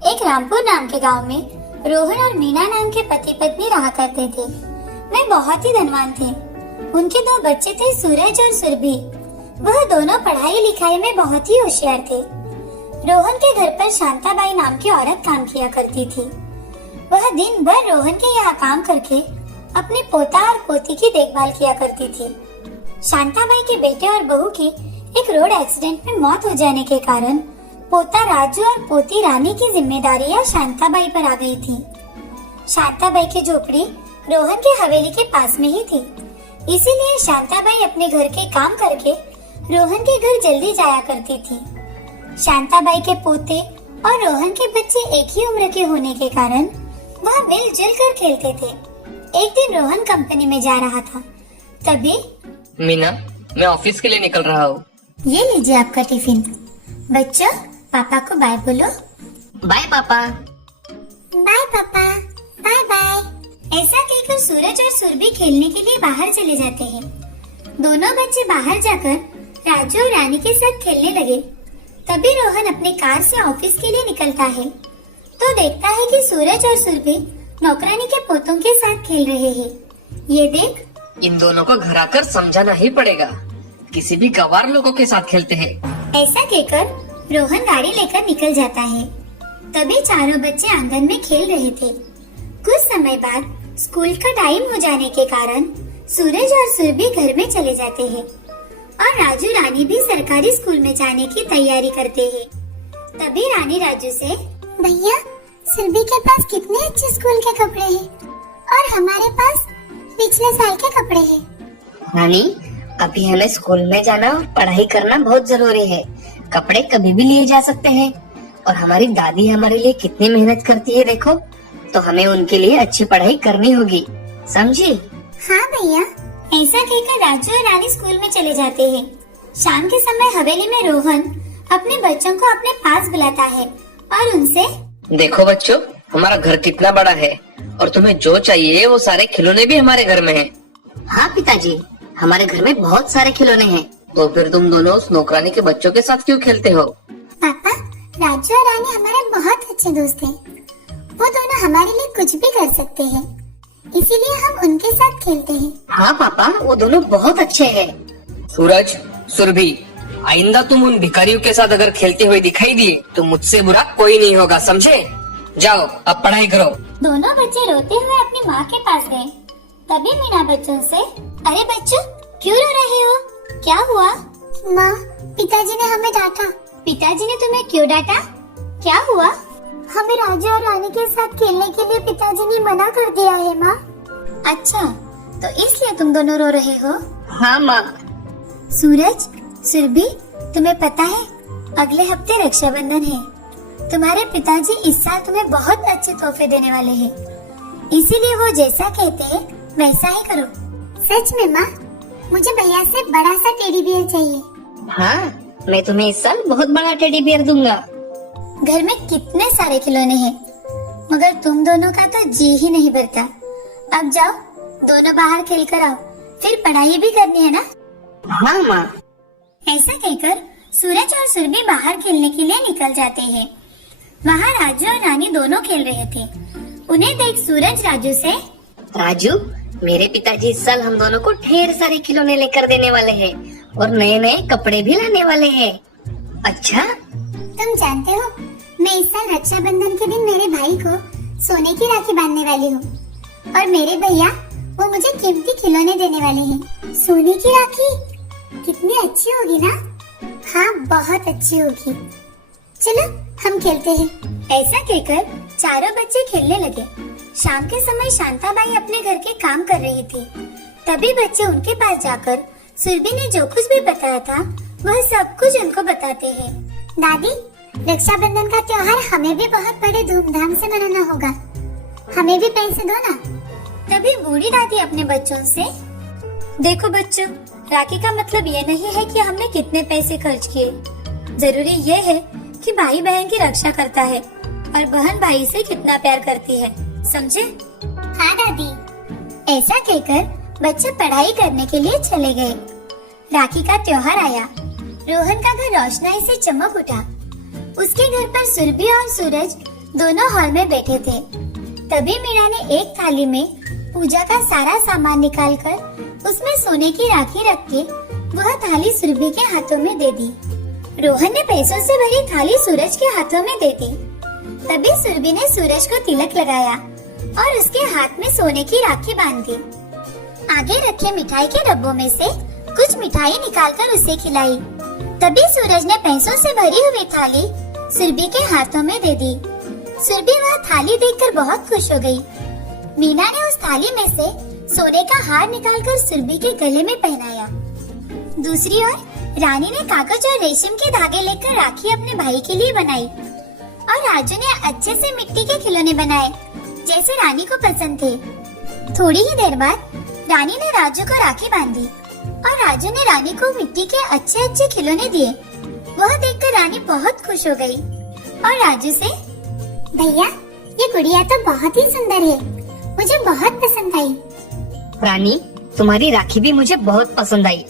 एक रामपुर नाम के गांव में रोहन और मीना नाम के पति पत्नी रहा करते थे। वे बहुत ही धनवान थे। उनके दो बच्चे थे, सूरज और सुरभि। वह दोनों पढ़ाई लिखाई में बहुत ही होशियार थे। रोहन के घर पर शांताबाई नाम की औरत काम किया करती थी। वह दिन भर रोहन के यहाँ काम करके अपने पोता और पोती की देखभाल किया करती थी। शांताबाई के बेटे और बहू की एक रोड एक्सीडेंट में मौत हो जाने के कारण पोता राजू और पोती रानी की जिम्मेदारियां शांताबाई पर आ गई थी। शांताबाई की झोपड़ी रोहन की हवेली के पास में ही थी, इसीलिए शांताबाई अपने घर के काम करके रोहन के घर जल्दी जाया करती थी। शांताबाई के पोते और रोहन के बच्चे एक ही उम्र के होने के कारण वह मिलजुल कर खेलते थे। एक दिन रोहन कंपनी में जा रहा था, तभी मीना, मैं ऑफिस के लिए निकल रहा हूँ। ये लीजिए आपका टिफिन। बच्चों, पापा को बाय बोलो। बाय पापा। बाय पापा। Bye bye. ऐसा कहकर सूरज और सुरभि खेलने के लिए बाहर चले जाते हैं। दोनों बच्चे बाहर जाकर राजू और रानी के साथ खेलने लगे। तभी रोहन अपनी कार से ऑफिस के लिए निकलता है तो देखता है कि सूरज और सुरभि नौकरानी के पोतों के साथ खेल रहे हैं। ये देख, इन दोनों को घर आकर समझाना ही पड़ेगा। किसी भी गवार लोगों के साथ खेलते हैं। ऐसा कहकर रोहन गाड़ी लेकर निकल जाता है। तभी चारों बच्चे आंगन में खेल रहे थे। कुछ समय बाद स्कूल का टाइम हो जाने के कारण सूरज और सुरभि घर में चले जाते हैं और राजू रानी भी सरकारी स्कूल में जाने की तैयारी करते हैं। तभी रानी राजू से, भैया, सुरभि के पास कितने अच्छे स्कूल के कपड़े हैं और हमारे पास पिछले साल के कपड़े हैं। रानी, अभी हमें स्कूल में जाना और पढ़ाई करना बहुत जरूरी है। कपड़े कभी भी लिए जा सकते हैं और हमारी दादी हमारे लिए कितनी मेहनत करती है देखो, तो हमें उनके लिए अच्छी पढ़ाई करनी होगी, समझी? हाँ भैया। ऐसा कहकर राजू और रानी स्कूल में चले जाते हैं। शाम के समय हवेली में रोहन अपने बच्चों को अपने पास बुलाता है और उनसे, देखो बच्चों, हमारा घर कितना बड़ा है और तुम्हें जो चाहिए वो सारे खिलौने भी हमारे घर में हैं। हाँ पिताजी, हमारे घर में बहुत सारे खिलौने हैं। तो फिर तुम दोनों उस नौकरानी के बच्चों के साथ क्यों खेलते हो? पापा, राजू और रानी हमारे बहुत अच्छे दोस्त हैं। वो दोनों हमारे लिए कुछ भी कर सकते हैं, इसीलिए हम उनके साथ खेलते हैं। हाँ पापा, वो दोनों बहुत अच्छे हैं। सूरज, सुरभि, आइंदा तुम उन भिखारियों के साथ अगर खेलते हुए दिखाई दिए तो मुझसे बुरा कोई नहीं होगा, समझे? जाओ, अब पढ़ाई करो। दोनों बच्चे रोते हुए अपनी माँ के पास गए। तभी मीना बच्चों से, अरे बच्चों, क्यों रो रहे हो? क्या हुआ? माँ, पिताजी ने हमें डांटा। पिताजी ने तुम्हें क्यों डांटा? क्या हुआ? हमें राजू और रानी के साथ खेलने के लिए पिताजी ने मना कर दिया है माँ। अच्छा, तो इसलिए तुम दोनों रो रहे हो? हाँ माँ। सूरज, सुरभि, तुम्हें पता है अगले हफ्ते रक्षाबंधन है। तुम्हारे पिताजी इस साल तुम्हें बहुत अच्छे तोहफे देने वाले हैं, इसीलिए वो जैसा कहते हैं वैसा ही करो। सच में माँ, मुझे भैया से बड़ा सा टेडी बियर चाहिए। हाँ, मैं तुम्हें इस साल बहुत बड़ा टेडी बियर दूंगा। घर में कितने सारे खिलौने हैं, मगर तुम दोनों का तो जी ही नहीं भरता। अब जाओ, दोनों बाहर खेल कर आओ, फिर पढ़ाई भी करनी है ना। हाँ माँ। ऐसा कहकर सूरज और सुरभि बाहर खेलने के लिए निकल जाते हैं। वहाँ राजू और रानी दोनों खेल रहे थे। उन्हें देख सूरज राजू से, राजू, मेरे पिताजी इस साल हम दोनों को ढेर सारे खिलौने लेकर देने वाले हैं और नए नए कपड़े भी लाने वाले हैं। अच्छा, तुम जानते हो, मैं इस साल रक्षाबंधन के दिन मेरे भाई को सोने की राखी बांधने वाली हूँ और मेरे भैया वो मुझे कीमती खिलौने देने वाले हैं। सोने की राखी कितनी अच्छी होगी ना? हाँ, बहुत अच्छी होगी। चलो हम खेलते हैं। ऐसा कहकर चारों बच्चे खेलने लगे। शाम के समय शांताबाई अपने घर के काम कर रही थी। तभी बच्चे उनके पास जाकर सुरभि ने जो कुछ भी बताया था वह सब कुछ उनको बताते हैं। दादी, रक्षाबंधन का त्योहार हमें भी बहुत बड़े धूमधाम से मनाना होगा, हमें भी पैसे दो ना। तभी बूढ़ी दादी अपने बच्चों से, देखो बच्चों, राखी का मतलब ये नहीं है कि हमने कितने पैसे खर्च किए। जरूरी ये है कि भाई बहन की रक्षा करता है और बहन भाई से कितना प्यार करती है, समझे? हाँ दादी। ऐसा कहकर बच्चे पढ़ाई करने के लिए चले गए। राखी का त्योहार आया। रोहन का घर रोशनाई से चमक उठा। उसके घर पर सुरभि और सूरज दोनों हॉल में बैठे थे। तभी मीना ने एक थाली में पूजा का सारा सामान निकालकर उसमें सोने की राखी रख के वह थाली सुरभि के हाथों में दे दी। रोहन ने पैसों से भरी थाली सूरज के हाथों में दे दी। तभी सुरभि ने सूरज को तिलक लगाया और उसके हाथ में सोने की राखी बांध दी। आगे रखे मिठाई के डब्बों में से कुछ मिठाई निकालकर उसे खिलाई। तभी सूरज ने पैसों से भरी हुई थाली सुरभि के हाथों में दे दी। सुरभि वह थाली देखकर बहुत खुश हो गई। मीना ने उस थाली में से सोने का हार निकालकर सुरभि के गले में पहनाया। दूसरी ओर रानी ने कागज और रेशम के धागे लेकर राखी अपने भाई के लिए बनाई और राजू ने अच्छे से मिट्टी के खिलौने बनाए जैसे रानी को पसंद थे। थोड़ी ही देर बाद रानी ने राजू को राखी बांधी और राजू ने रानी को मिट्टी के अच्छे अच्छे खिलौने दिए। वह देखकर रानी बहुत खुश हो गई और राजू से, भैया ये गुड़िया तो बहुत ही सुंदर है, मुझे बहुत पसंद आई। रानी, तुम्हारी राखी भी मुझे बहुत पसंद आई।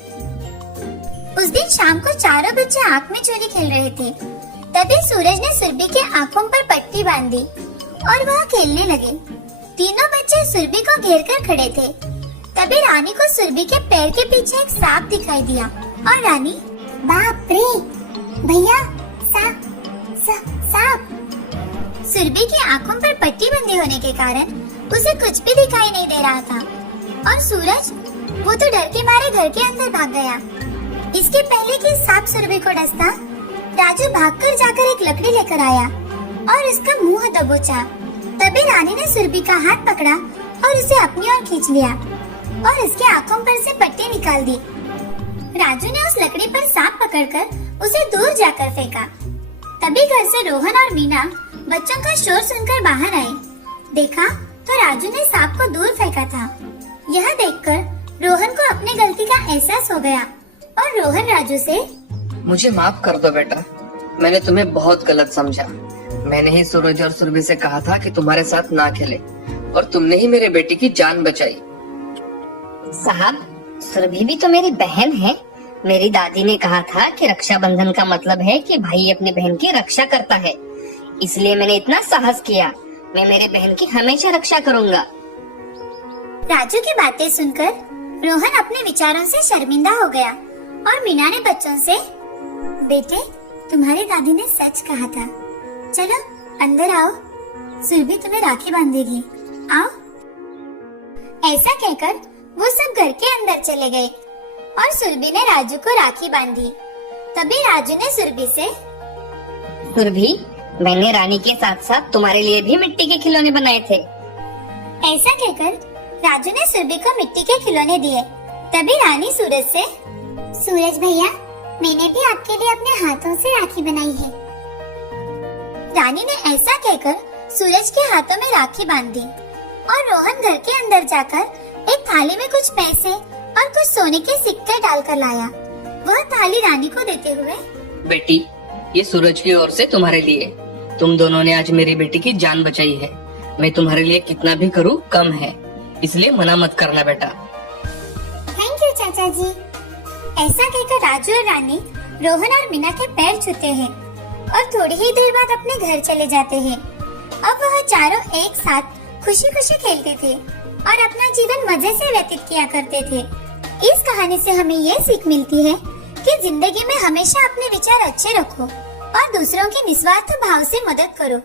उस दिन शाम को चारों बच्चे आँख में चोरी खेल रहे थे। तभी सूरज ने सुरभि के आँखों पर पट्टी बांध दी और वह खेलने लगे। तीनों बच्चे सुरभि को घेर कर खड़े थे। तभी रानी को सुरभि के पैर के पीछे एक सांप दिखाई दिया और रानी, बाप रे भैया, सांप। सुरभि की आँखों पर पट्टी बंधी होने के कारण उसे कुछ भी दिखाई नहीं दे रहा था और सूरज, वो तो डर के मारे घर के अंदर भाग गया। इसके पहले कि सांप सुरभि को डसता, राजू भागकर जाकर एक लकड़ी लेकर आया और उसका मुंह दबोचा। तभी रानी ने सुरभि का हाथ पकड़ा और उसे अपनी ओर खींच लिया और उसके आंखों पर से पट्टी निकाल दी। राजू ने उस लकड़ी पर सांप पकड़कर उसे दूर जाकर फेंका। तभी घर से रोहन और मीना बच्चों का शोर सुनकर बाहर आए। देखा तो राजू ने सांप को दूर फेंका था। यह देखकर रोहन को अपनी गलती का एहसास हो गया और रोहन राजू से, मुझे माफ कर दो बेटा, मैंने तुम्हें बहुत गलत समझा। मैंने ही सूरज और सुरभि से कहा था कि तुम्हारे साथ ना खेले और तुमने ही मेरे बेटी की जान बचाई। साहब, सुरभि भी तो मेरी बहन है। मेरी दादी ने कहा था कि रक्षाबंधन का मतलब है कि भाई अपनी बहन की रक्षा करता है, इसलिए मैंने इतना साहस किया। मैं मेरे बहन की हमेशा रक्षा करूंगा। राजू की बातें सुनकर रोहन अपने विचारों से शर्मिंदा हो गया और मीना ने बच्चों से, बेटे तुम्हारी दादी ने सच कहा था, चलो अंदर आओ, सुरभि तुम्हें राखी बांधेगी, आओ। ऐसा कहकर वो सब घर के अंदर चले गए और सुरभि ने राजू को राखी बांधी। तभी राजू ने सुरभि से, सुरभि, मैंने रानी के साथ साथ तुम्हारे लिए भी मिट्टी के खिलौने बनाए थे। ऐसा कहकर राजू ने सुरभि को मिट्टी के खिलौने दिए। तभी रानी सूरज से, सूरज भैया, मैंने भी आपके लिए अपने हाथों से राखी बनाई है। रानी ने ऐसा कहकर सूरज के हाथों में राखी बांध दी और रोहन घर के अंदर जाकर एक थाली में कुछ पैसे और कुछ सोने के सिक्के डालकर लाया। वह थाली रानी को देते हुए, बेटी, ये सूरज की ओर से तुम्हारे लिए। तुम दोनों ने आज मेरी बेटी की जान बचाई है। मैं तुम्हारे लिए कितना भी करूँ कम है, इसलिए मना मत करना बेटा। थैंक यू चाचा जी। ऐसा कहकर राजू और रानी रोहन और मीना के पैर छूते हैं और थोड़ी ही देर बाद अपने घर चले जाते हैं। अब वह चारों एक साथ खुशी खुशी खेलते थे और अपना जीवन मजे से व्यतीत किया करते थे। इस कहानी से हमें ये सीख मिलती है कि जिंदगी में हमेशा अपने विचार अच्छे रखो और दूसरों की निस्वार्थ भाव से मदद करो।